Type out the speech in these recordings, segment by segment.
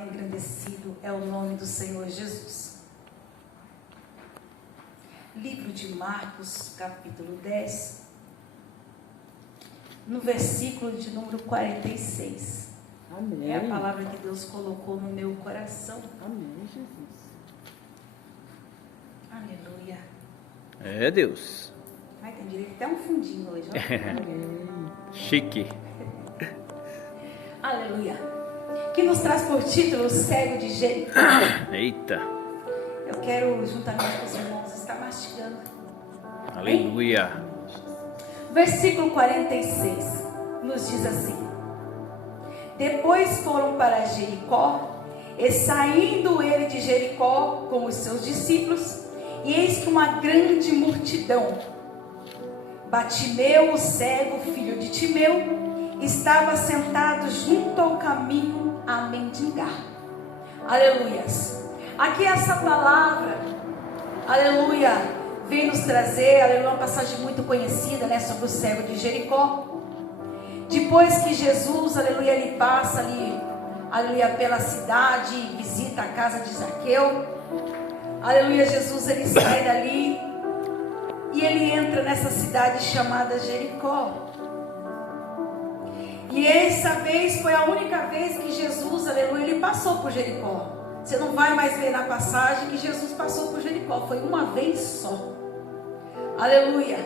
Engrandecido é o nome do Senhor Jesus. Livro de Marcos, capítulo 10, no versículo de número 46. Amém. É a palavra que Deus colocou no meu coração. Amém, Jesus. Aleluia. É Deus. Vai ter direito até um fundinho hoje. Ó. Chique. Aleluia. Que nos traz por título o cego de Jericó. Eita. Eu quero, juntamente com os irmãos, estar mastigando. Aleluia. Versículo 46 nos diz assim: depois foram para Jericó, e saindo ele de Jericó com os seus discípulos, e eis que uma grande multidão, Batimeu, o cego, filho de Timeu, estava sentado junto ao caminho a mendigar. Aleluias. Aqui essa palavra, aleluia, vem nos trazer, aleluia, uma passagem muito conhecida, né, sobre o cego de Jericó. Depois que Jesus, aleluia, ele passa ali, aleluia, pela cidade, visita a casa de Zaqueu, aleluia, Jesus, ele sai dali e ele entra nessa cidade chamada Jericó. E essa vez foi a única vez que Jesus, aleluia, ele passou por Jericó. Você não vai mais ver na passagem que Jesus passou por Jericó. Foi uma vez só. Aleluia.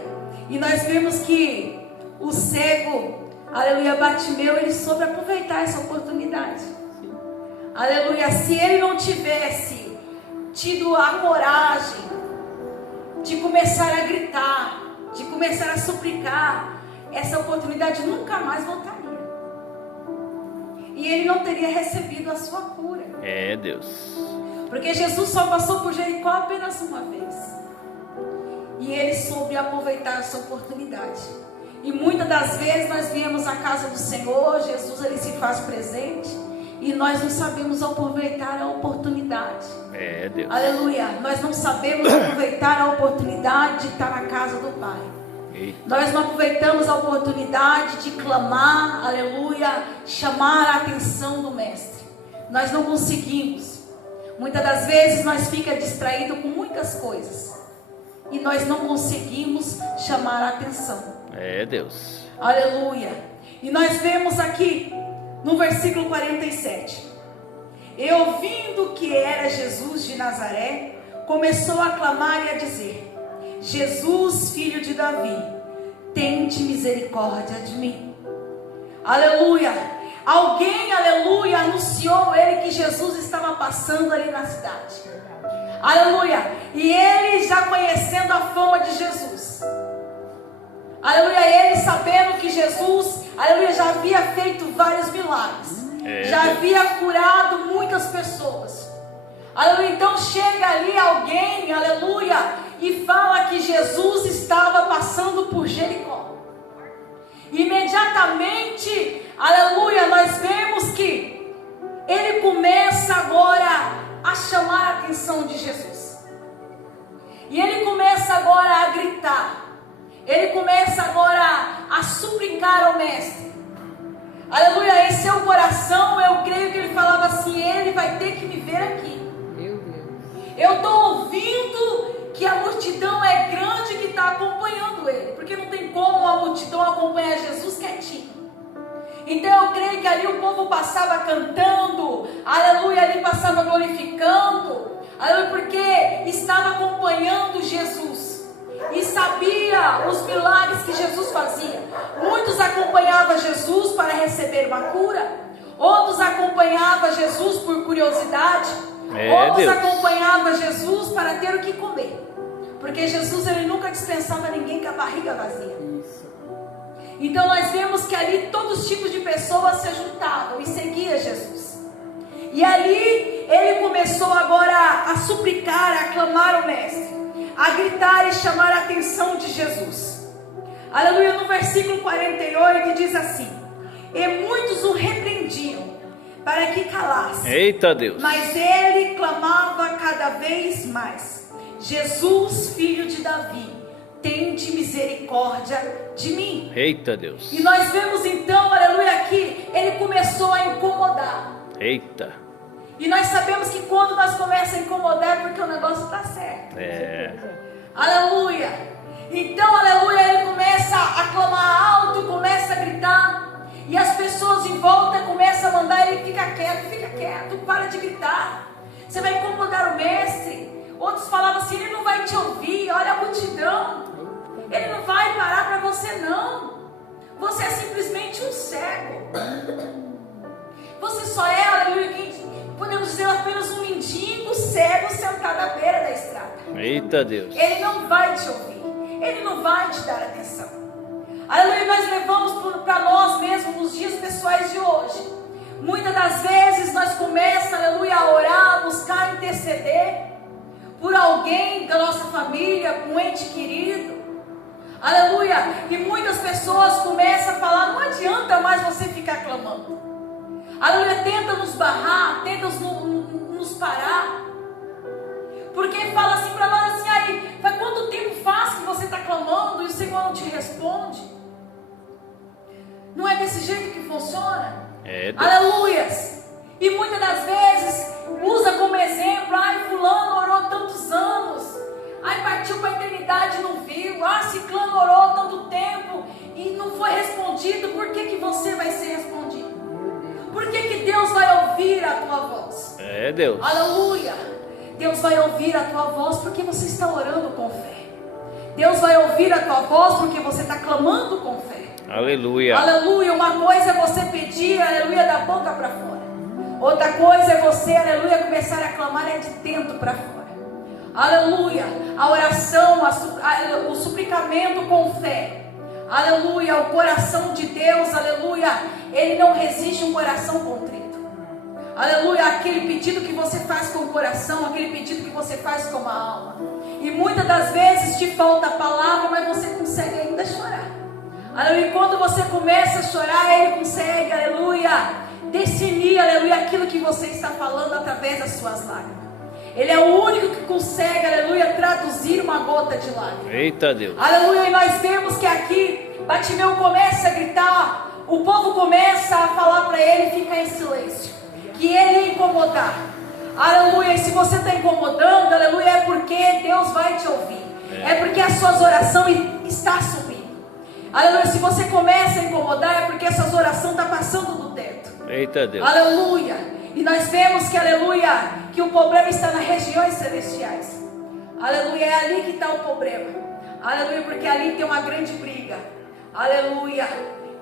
E nós vemos que o cego, aleluia, Batimeu, ele soube aproveitar essa oportunidade. Aleluia. Se ele não tivesse tido a coragem de começar a gritar, de começar a suplicar, essa oportunidade nunca mais voltaria. E ele não teria recebido a sua cura. É Deus. Porque Jesus só passou por Jericó apenas uma vez. E ele soube aproveitar essa oportunidade. E muitas das vezes nós viemos à casa do Senhor, Jesus ele se faz presente, e nós não sabemos aproveitar a oportunidade. É Deus. Aleluia. Nós não sabemos aproveitar a oportunidade de estar na casa do Pai. Eita. Nós não aproveitamos a oportunidade de clamar, aleluia, chamar a atenção do Mestre. Nós não conseguimos. Muitas das vezes nós ficamos distraídos com muitas coisas e nós não conseguimos chamar a atenção. É Deus. Aleluia. E nós vemos aqui no versículo 47: e ouvindo que era Jesus de Nazaré, começou a clamar e a dizer: Jesus, filho de Davi, tende misericórdia de mim. Aleluia. Alguém, aleluia, anunciou ele que Jesus estava passando ali na cidade. Aleluia. E ele já conhecendo a fama de Jesus. Aleluia. Ele sabendo que Jesus, aleluia, já havia feito vários milagres. Já havia curado muitas pessoas. Aleluia. Então chega ali alguém, aleluia, e fala que Jesus estava passando por Jericó. Imediatamente, aleluia, nós vemos que ele começa agora a chamar a atenção de Jesus. E ele começa agora a gritar. Ele começa agora a suplicar ao Mestre. Aleluia, em seu coração eu creio que ele falava assim: ele vai ter que me ver aqui. Meu Deus. Eu estou ouvindo que a multidão é grande que está acompanhando ele, porque não tem como a multidão acompanhar Jesus quietinho. Então eu creio que ali o povo passava cantando, aleluia, ali passava glorificando, aleluia, porque estava acompanhando Jesus e sabia os milagres que Jesus fazia. Muitos acompanhavam Jesus para receber uma cura, outros acompanhavam Jesus por curiosidade, outros acompanhavam Jesus para ter o que comer. Porque Jesus ele nunca dispensava ninguém com a barriga vazia. Então nós vemos que ali todos os tipos de pessoas se juntavam e seguiam Jesus. E ali ele começou agora a suplicar, a clamar ao Mestre, a gritar e chamar a atenção de Jesus. Aleluia. No versículo 48 diz assim: e muitos o repreendiam para que calasse. Eita Deus. Mas ele clamava cada vez mais: Jesus, filho de Davi, tende misericórdia de mim. Eita Deus. E nós vemos então, aleluia, que ele começou a incomodar. Eita. E nós sabemos que quando nós começamos a incomodar é porque o negócio está certo. Aleluia. Então, aleluia, ele começa a clamar alto, começa a gritar. E as pessoas em volta começam a mandar ele fica quieto, para de gritar. Você vai incomodar o mestre. Outros falavam assim, ele não vai te ouvir, olha a multidão. Ele não vai parar para você não. Você é simplesmente um cego. Você só é, aleluia, podemos dizer apenas um mendigo cego sentado à beira da estrada. Eita Deus. Ele não vai te ouvir. Ele não vai te dar atenção. Aleluia, nós levamos para nós mesmos nos dias pessoais de hoje. Muitas das vezes nós começamos, aleluia, a orar, a buscar interceder por alguém da nossa família, um ente querido. Aleluia. E muitas pessoas começam a falar, não adianta mais você ficar clamando. Aleluia, tenta nos barrar, tenta nos parar. Porque fala assim para nós assim, aí, faz quanto tempo faz que você está clamando e o Senhor não te responde? Não é desse jeito que funciona? Aleluias. E muitas das vezes usa como exemplo, ai, fulano orou tantos anos, ai, partiu para a eternidade e não viu, ciclano orou tanto tempo e não foi respondido, por que você vai ser respondido? Por que Deus vai ouvir a tua voz? Deus. Aleluia. Deus vai ouvir a tua voz porque você está orando com fé. Deus vai ouvir a tua voz porque você está clamando com fé. Aleluia. Aleluia. Uma coisa é você pedir, aleluia, da boca para fora. Outra coisa é você, aleluia, começar a clamar de dentro para fora. Aleluia. A oração, o suplicamento com fé. Aleluia. O coração de Deus, aleluia, ele não resiste um coração contrito. Aleluia, aquele pedido que você faz com o coração, aquele pedido que você faz com a alma. E muitas das vezes te falta a palavra, mas você consegue ainda chorar. Aleluia, e quando você começa a chorar, ele consegue, aleluia, discernir, aleluia, aquilo que você está falando através das suas lágrimas. Ele é o único que consegue, aleluia, traduzir uma gota de lágrima. Eita Deus. Aleluia, e nós vemos que aqui Bartimeu começa a gritar, o povo começa a falar para ele ficar em silêncio, que ele ia incomodar. Aleluia, e se você está incomodando, aleluia, é porque Deus vai te ouvir. É porque as suas orações estão subindo. Aleluia, se você começa a incomodar, é porque essas orações estão passando do teto. Eita Deus. Aleluia, e nós vemos que, aleluia, que o problema está nas regiões celestiais. Aleluia, é ali que está o problema. Aleluia, porque ali tem uma grande briga. Aleluia,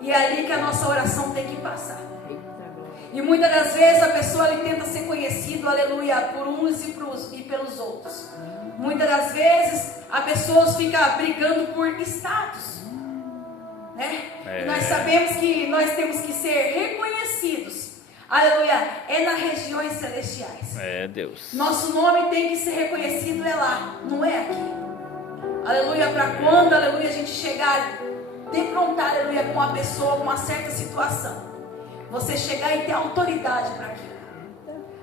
e é ali que a nossa oração tem que passar. E muitas das vezes a pessoa ali tenta ser conhecido, aleluia, por uns e pelos outros. Muitas das vezes a pessoa fica brigando por status, né? E nós sabemos que nós temos que ser reconhecidos, aleluia, é nas regiões celestiais. Deus. Nosso nome tem que ser reconhecido lá, não é aqui. Aleluia, para quando, aleluia, a gente chegar, defrontar, aleluia, com uma pessoa, com uma certa situação, você chegar e ter autoridade para aquilo.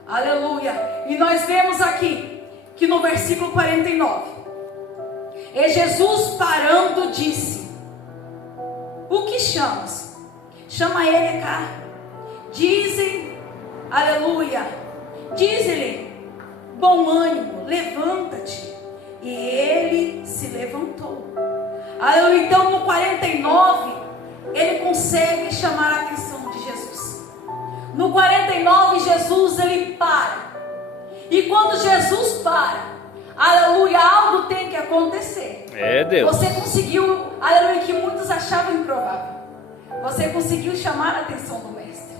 Aleluia. E nós vemos aqui, que no versículo 49, e Jesus parando disse, o que chamas? Chama ele cá. Dizem, aleluia, diz-lhe, bom ânimo, levanta-te. E ele se levantou. Aleluia. Então no 49, ele consegue chamar a atenção de Jesus. No 49, Jesus ele para. E quando Jesus para, aleluia, algo tem que acontecer. Deus. Você conseguiu, aleluia, que muitos achavam improvável. Você conseguiu chamar a atenção do mestre.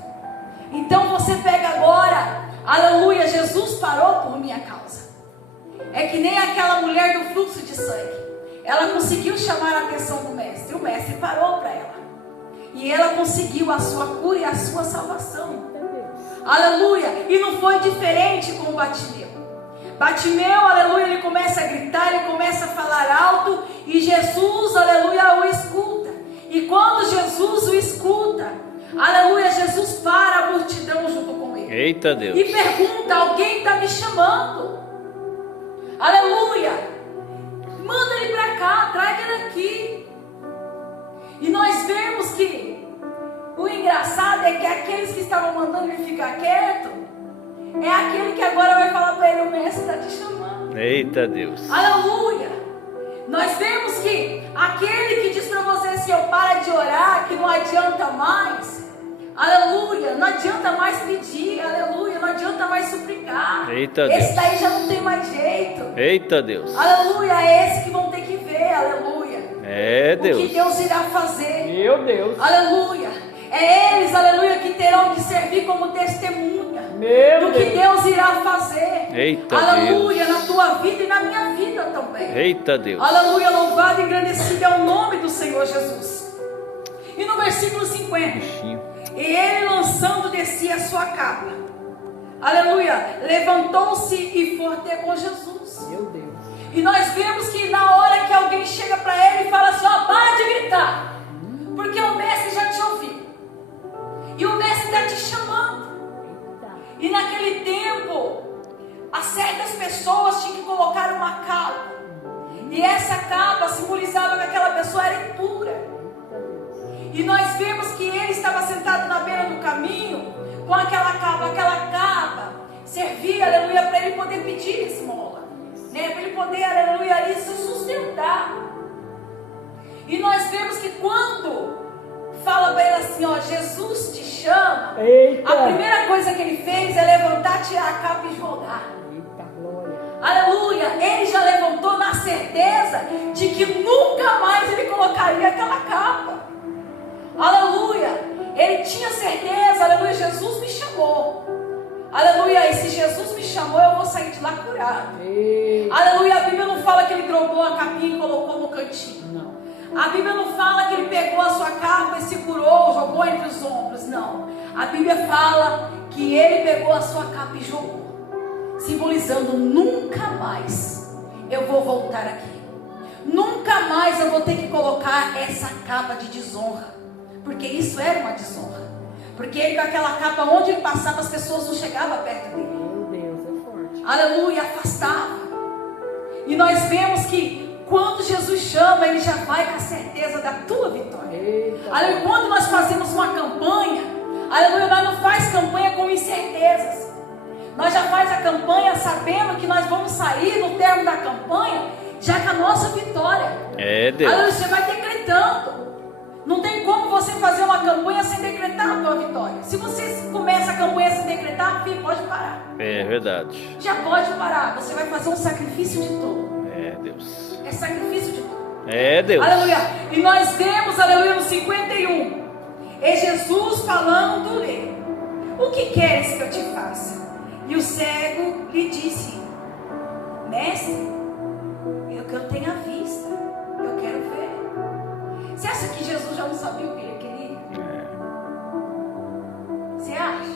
Então você pega agora, aleluia, Jesus parou por minha causa. É que nem aquela mulher do fluxo de sangue. Ela conseguiu chamar a atenção do mestre. O mestre parou para ela. E ela conseguiu a sua cura e a sua salvação. Aleluia. E não foi diferente com o Bartimeu. Bartimeu, aleluia, ele começa a gritar, ele começa a falar alto. E Jesus, aleluia, o escuta. E quando Jesus o escuta, aleluia, Jesus para a multidão junto com ele. Eita Deus. E pergunta, alguém está me chamando? Aleluia. Manda ele para cá, traga ele aqui. E nós vemos que o engraçado é que aqueles que estavam mandando ele ficar quieto, é aquele que agora vai falar para ele: o mestre está te chamando. Eita Deus. Aleluia. Nós vemos que aquele que diz para você assim: eu para de orar, que não adianta mais. Aleluia, não adianta mais pedir, aleluia, não adianta mais suplicar. Eita Deus. Esse daí já não tem mais jeito. Eita Deus. Aleluia, é esse que vão ter que ver, aleluia. É O que Deus. Deus irá fazer. Meu Deus. Aleluia. É eles, aleluia, que terão que servir como testemunha Meu do que Deus. Deus irá fazer. Eita aleluia, Deus. na tua vida e na minha vida também. Eita Deus. Aleluia, louvado e engrandecido é o nome do Senhor Jesus. E no versículo 50. Bichinho. E ele, lançando de si a sua capa, aleluia, levantou-se e foi ter com Jesus. Meu Deus. E nós vemos que na hora que alguém chega para ele e fala assim: ó, para de gritar, porque o mestre já te ouviu, e o mestre está te chamando. E naquele tempo, a certas pessoas tinham que colocar uma capa, e essa capa simbolizava que aquela pessoa era impura. E nós vemos que ele estava sentado na beira do caminho com aquela capa servia, aleluia, para ele poder pedir esmola, né? Para ele poder, aleluia, ali se sustentar. E nós vemos que quando fala para ele assim: ó, Jesus te chama, Eita. a primeira coisa que ele fez é levantar, tirar a capa e jogar. Eita glória. Aleluia, ele já levantou na certeza de que nunca mais ele colocaria aquela capa. Aleluia, ele tinha certeza, aleluia, Jesus me chamou. Aleluia, e se Jesus me chamou, eu vou sair de lá curado. Eita. Aleluia, a Bíblia não fala que ele drogou a capinha e colocou no cantinho. Não. A Bíblia não fala que ele pegou a sua capa e segurou, jogou entre os ombros. Não, a Bíblia fala que ele pegou a sua capa e jogou, simbolizando: nunca mais eu vou voltar aqui. Nunca mais eu vou ter que colocar essa capa de desonra. Porque isso era uma desonra. Porque ele, com aquela capa, onde ele passava, as pessoas não chegavam perto dele. Meu Deus, é forte. Aleluia, afastava. E nós vemos que quando Jesus chama, ele já vai com a certeza da tua vitória. Eita. Aleluia, quando nós fazemos uma campanha, aleluia, nós não faz campanha com incertezas. Nós já faz a campanha sabendo que nós vamos sair no termo da campanha já com a nossa vitória. É Deus. Aleluia, você vai decretando. Não tem como você fazer uma campanha sem decretar a tua vitória. Se você começa a campanha sem decretar, filho, pode parar. É verdade. Já pode parar. Você vai fazer um sacrifício de tolo. É Deus. É sacrifício de tolo. É Deus. Aleluia. E nós vemos, aleluia, no 51. É Jesus falando-lhe: o que queres que eu te faça? E o cego lhe disse: mestre, eu tenho a vista. Eu quero ver. Você acha que Jesus já não sabia o que ele queria? Você acha?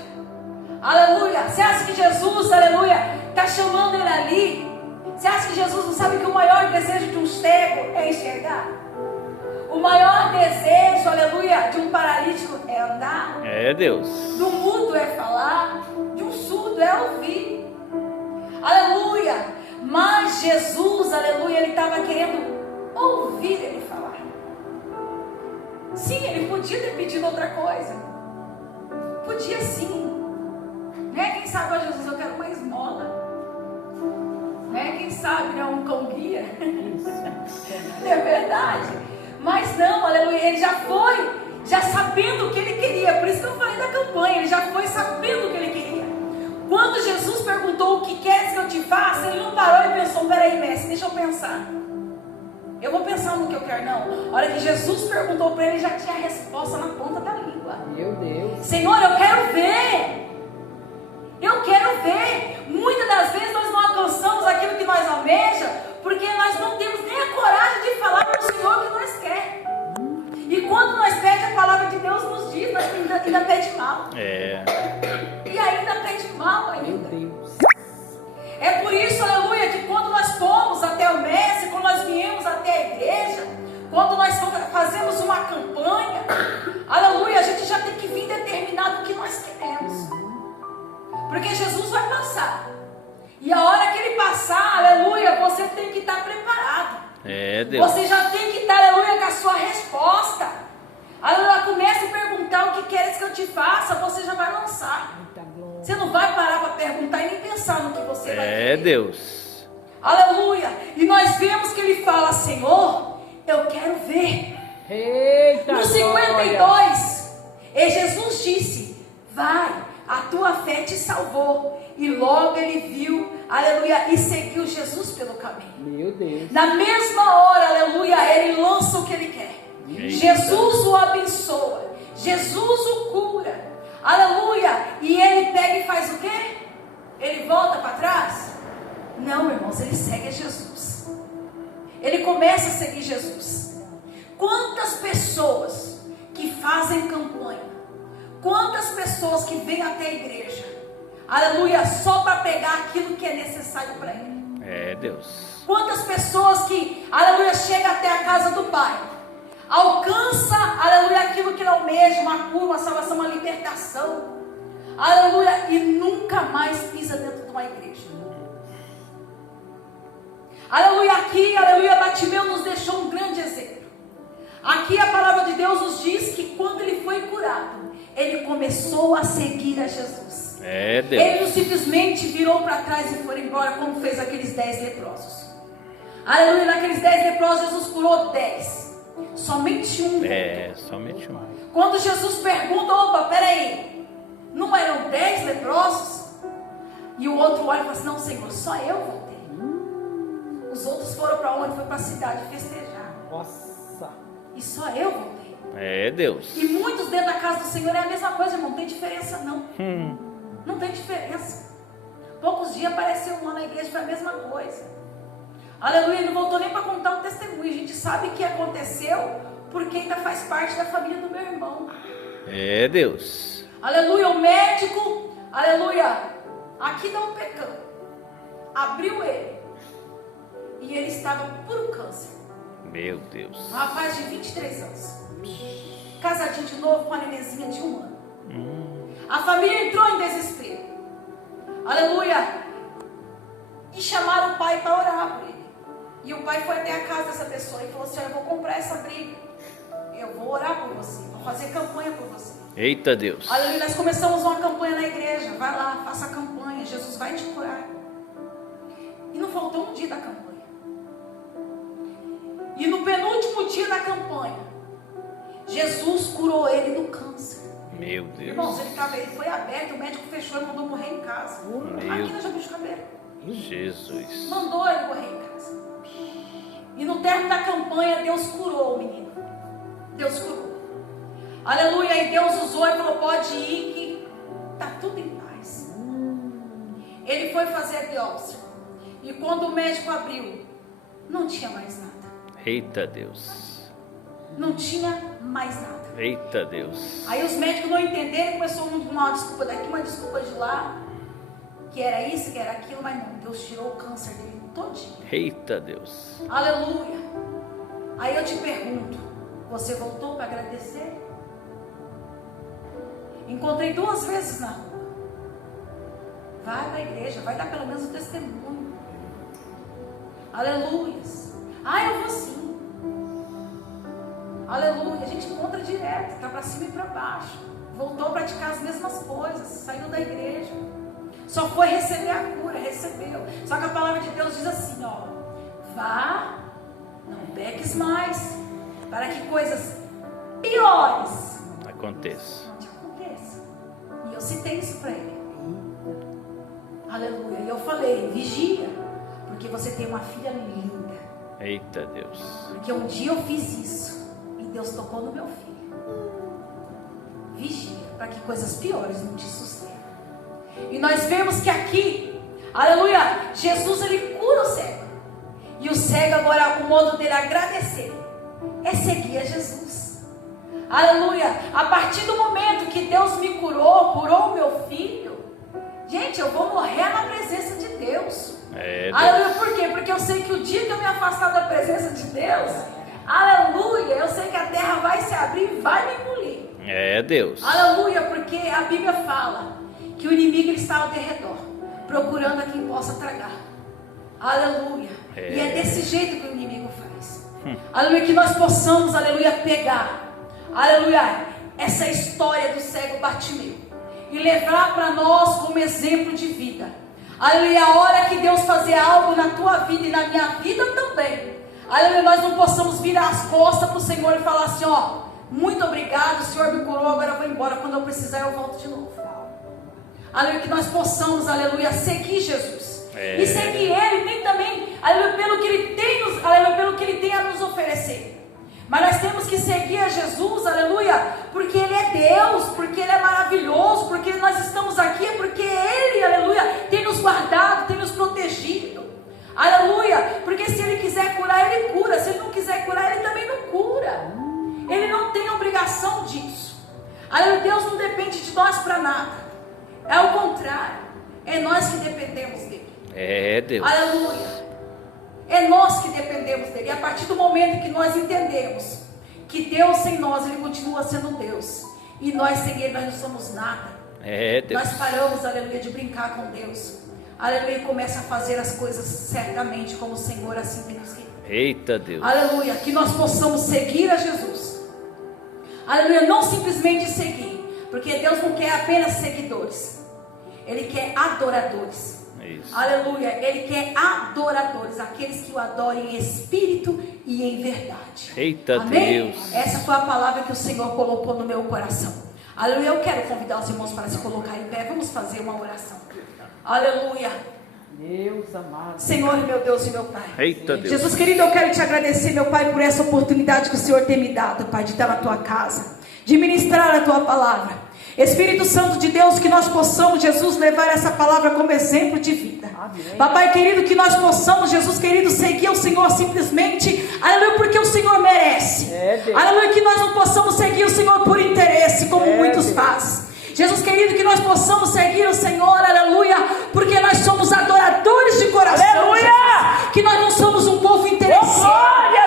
Aleluia. Você acha que Jesus, aleluia, está chamando ele ali? Você acha que Jesus não sabe que o maior desejo de um cego é enxergar? O maior desejo, aleluia, de um paralítico é andar? É Deus. Do mudo é falar, de um surdo é ouvir. Aleluia. Mas Jesus, aleluia, ele estava querendo ouvir ele falar. Sim, ele podia ter pedido outra coisa. Podia sim. Né? Quem sabe, ó Jesus, eu quero uma esmola. Né? Quem sabe, né? Um cão guia. É verdade. Mas não, aleluia, ele já foi, já sabendo o que ele queria. Por isso que eu falei da campanha, ele já foi sabendo o que ele queria. Quando Jesus perguntou: o que queres que eu te faça? Ele não parou e pensou: peraí, mestre, deixa eu pensar. Eu vou pensar no que eu quero, não. A hora que Jesus perguntou para ele, já tinha a resposta na ponta da língua. Meu Deus. Senhor, eu quero ver. Eu quero ver. Muitas das vezes nós não alcançamos aquilo que nós almejamos, porque nós não temos nem a coragem de falar para o Senhor o que nós queremos. E quando nós pedimos, a palavra de Deus nos diz, nós ainda pede mal. É. E ainda pede mal Meu ainda. Deus. É por isso, aleluia, que quando nós fomos até o mestre, quando nós viemos até a igreja, quando nós fazemos uma campanha, aleluia, a gente já tem que vir determinado o que nós queremos. Porque Jesus vai passar. E a hora que ele passar, aleluia, você tem que estar preparado. É Deus. Você já tem que estar, aleluia, com a sua resposta. Aleluia, comece a perguntar: o que queres que eu te faça? Você já vai lançar. Eita glória. Você não vai parar para perguntar e nem pensar no que você vai É querer. Deus. Aleluia. E nós vemos que ele fala: Senhor, eu quero ver. Eita, No glória. 52, e Jesus disse: vai, a tua fé te salvou. E logo ele viu, aleluia, e seguiu Jesus pelo caminho. Meu Deus. Na mesma hora, aleluia, ele lança o que ele quer. Eita. Jesus o abençoa, Jesus o cura, aleluia. E ele pega e faz o quê? Ele volta para trás? Não, irmãos, ele segue a Jesus. Ele começa a seguir Jesus. Quantas pessoas que fazem campanha, quantas pessoas que vêm até a igreja, aleluia, só para pegar aquilo que é necessário para ele. É Deus. Quantas pessoas que, aleluia, chega até a casa do Pai, alcança, aleluia, aquilo que ele almeja, uma cura, uma salvação, uma libertação, aleluia, e nunca mais pisa dentro de uma igreja. Aleluia, aqui, aleluia, Bartimeu nos deixou um grande exemplo. Aqui a palavra de Deus nos diz que quando ele foi curado, ele começou a seguir a Jesus. É Deus. Ele não simplesmente virou para trás e foi embora como fez aqueles 10 leprosos. Aleluia, naqueles 10 leprosos Jesus curou 10. Somente um voltou. É, somente um. Quando Jesus pergunta: opa, peraí, não eram 10 leprosos? E o outro olha e fala assim: não, Senhor, só eu voltei. Os outros foram para onde? Foi para a cidade festejar. Nossa. E só eu voltei. É Deus. E muitos dentro da casa do Senhor é a mesma coisa, irmão. Não tem diferença, não. Não tem diferença. Poucos dias apareceu um lá na igreja, foi a mesma coisa. Aleluia, ele não voltou nem para contar um testemunho. A gente sabe que aconteceu porque ainda faz parte da família do meu irmão. É Deus. Aleluia, o médico, aleluia, aqui não pecando, abriu ele. E ele estava por câncer. Meu Deus. Um rapaz de 23 anos. Casadinho de novo com a nenenzinha de 1 ano. A família entrou em desespero. Aleluia. E chamaram o pai para orar por ele. E o pai foi até a casa dessa pessoa e falou assim: eu vou comprar essa briga. Eu vou orar por você. Vou fazer campanha por você. Eita Deus. Aleluia. Nós começamos uma campanha na igreja. Vai lá, faça a campanha. Jesus vai te curar. E não faltou um dia da campanha. E no penúltimo dia da campanha, Jesus curou ele do câncer. Meu Deus. Irmãos, ele foi aberto, o médico fechou e mandou morrer em casa. Aqui na Jabu de Cabreiro. Jesus. Mandou ele morrer em casa. E no término da campanha, Deus curou o menino. Deus curou. Aleluia. E Deus usou e falou: pode ir que está tudo em paz. Ele foi fazer a biópsia. E quando o médico abriu, não tinha mais nada. Eita Deus. Não tinha mais nada. Eita Deus. Aí os médicos não entenderam, começou uma desculpa daqui, uma desculpa de lá, que era isso, que era aquilo, mas não, Deus tirou o câncer dele todinho. Eita Deus. Aleluia. Aí eu te pergunto, você voltou para agradecer? Encontrei 2 vezes na rua. Vai na igreja, vai dar pelo menos um testemunho. Aleluia. Eu vou sim. Aleluia. A gente encontra direto, tá para cima e para baixo. Voltou a praticar as mesmas coisas, saiu da igreja. Só foi receber a cura, recebeu. Só que a palavra de Deus diz assim, ó: vá, não peques mais, para que coisas piores aconteça. não te aconteçam. E eu citei isso para ele. Aleluia. E eu falei: vigia, porque você tem uma filha linda. Eita Deus. Porque um dia eu fiz isso e Deus tocou no meu filho. Vigia, para que coisas piores não te sucedam. E nós vemos que aqui, aleluia, Jesus ele cura o cego. E o cego agora, o modo dele agradecer é seguir a Jesus. Aleluia. A partir do momento que Deus me curou o meu filho, gente, eu vou morrer na presença de Deus. Aleluia. Por quê? Porque eu sei que o dia que eu me afastar da presença de Deus, aleluia, eu sei que a terra vai se abrir e vai me engolir. É Deus. Aleluia, porque a Bíblia fala que o inimigo ele está ao derredor, procurando a quem possa tragar. Aleluia. E é desse jeito que o inimigo faz. Aleluia, que nós possamos, aleluia, pegar, aleluia, essa história do cego Bartimeu e levar para nós como exemplo de vida. Aleluia, a hora que Deus fazer algo na tua vida e na minha vida também, aleluia, nós não possamos virar as costas para o Senhor e falar assim, ó, muito obrigado, o Senhor me curou, agora eu vou embora, quando eu precisar eu volto de novo. Aleluia, que nós possamos, aleluia, seguir Jesus. E seguir Ele, nem também, aleluia, pelo que Ele tem nos, aleluia, pelo que Ele tem a nos oferecer. Mas nós temos que seguir a Jesus, aleluia, porque Ele é Deus, porque Ele é maravilhoso, porque nós estamos aqui, porque Ele, aleluia, tem nos guardado, tem nos protegido. Aleluia, porque se Ele quiser curar, Ele cura. Se Ele não quiser curar, Ele também não cura. Ele não tem obrigação disso. Aleluia, Deus não depende de nós para nada. É o contrário, é nós que dependemos dele. É Deus. Aleluia, é nós que dependemos dele. E a partir do momento que nós entendemos que Deus sem nós, Ele continua sendo Deus, e nós sem Ele, nós não somos nada. É Deus. Nós paramos, aleluia, de brincar com Deus. Aleluia, e começa a fazer as coisas certamente como o Senhor assim tem nos querido. Eita Deus. Aleluia, que nós possamos seguir a Jesus. Aleluia, não simplesmente seguir, porque Deus não quer apenas seguidores, Ele quer adoradores. Isso. Aleluia, Ele quer adoradores, aqueles que o adorem em espírito e em verdade. Eita Amém? Deus. Essa foi a palavra que o Senhor colocou no meu coração. Aleluia, eu quero convidar os irmãos para se colocar em pé. Vamos fazer uma oração. Aleluia. Deus amado. Senhor, meu Deus e meu Pai. Eita Deus. Jesus querido, eu quero te agradecer, meu Pai, por essa oportunidade que o Senhor tem me dado, Pai, de estar na tua casa, de ministrar a tua palavra. Espírito Santo de Deus, que nós possamos, Jesus, levar essa palavra como exemplo de vida. Amém. Papai querido, que nós possamos, Jesus querido, seguir o Senhor simplesmente, aleluia, porque o Senhor merece. Aleluia, que nós não possamos seguir o Senhor por interesse, como muitos fazem. Jesus querido, que nós possamos seguir o Senhor, aleluia, porque nós somos adoradores de coração. Aleluia! Jesus, que nós não somos um povo interesseiro.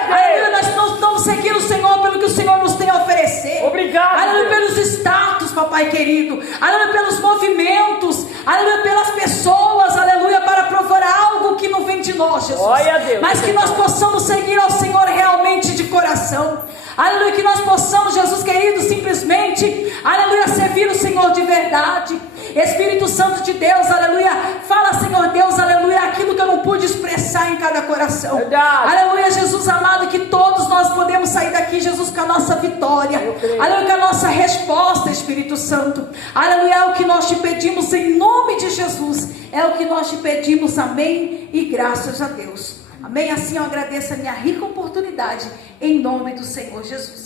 Aleluia, nós não estamos seguindo o Senhor pelo que o Senhor nos tem a oferecer. Obrigado. Aleluia, pelos status, papai querido. Aleluia, pelos movimentos. Aleluia, pelas pessoas. Aleluia, para provar algo que não vem de nós, Jesus. Glória a Deus. Mas que nós possamos seguir ao Senhor realmente de coração. Aleluia, que nós possamos, Jesus querido, simplesmente, aleluia, servir o Senhor de verdade. Espírito Santo de Deus, aleluia, fala, Senhor Deus, aleluia, aquilo que eu não pude expressar em cada coração. Verdade. Aleluia, Jesus amado, que todos nós podemos sair daqui, Jesus, com a nossa vitória. Aleluia, com a nossa resposta, Espírito Santo. Aleluia, é o que nós te pedimos em nome de Jesus. É o que nós te pedimos, amém, e graças a Deus. Amém, assim eu agradeço a minha rica oportunidade, em nome do Senhor Jesus.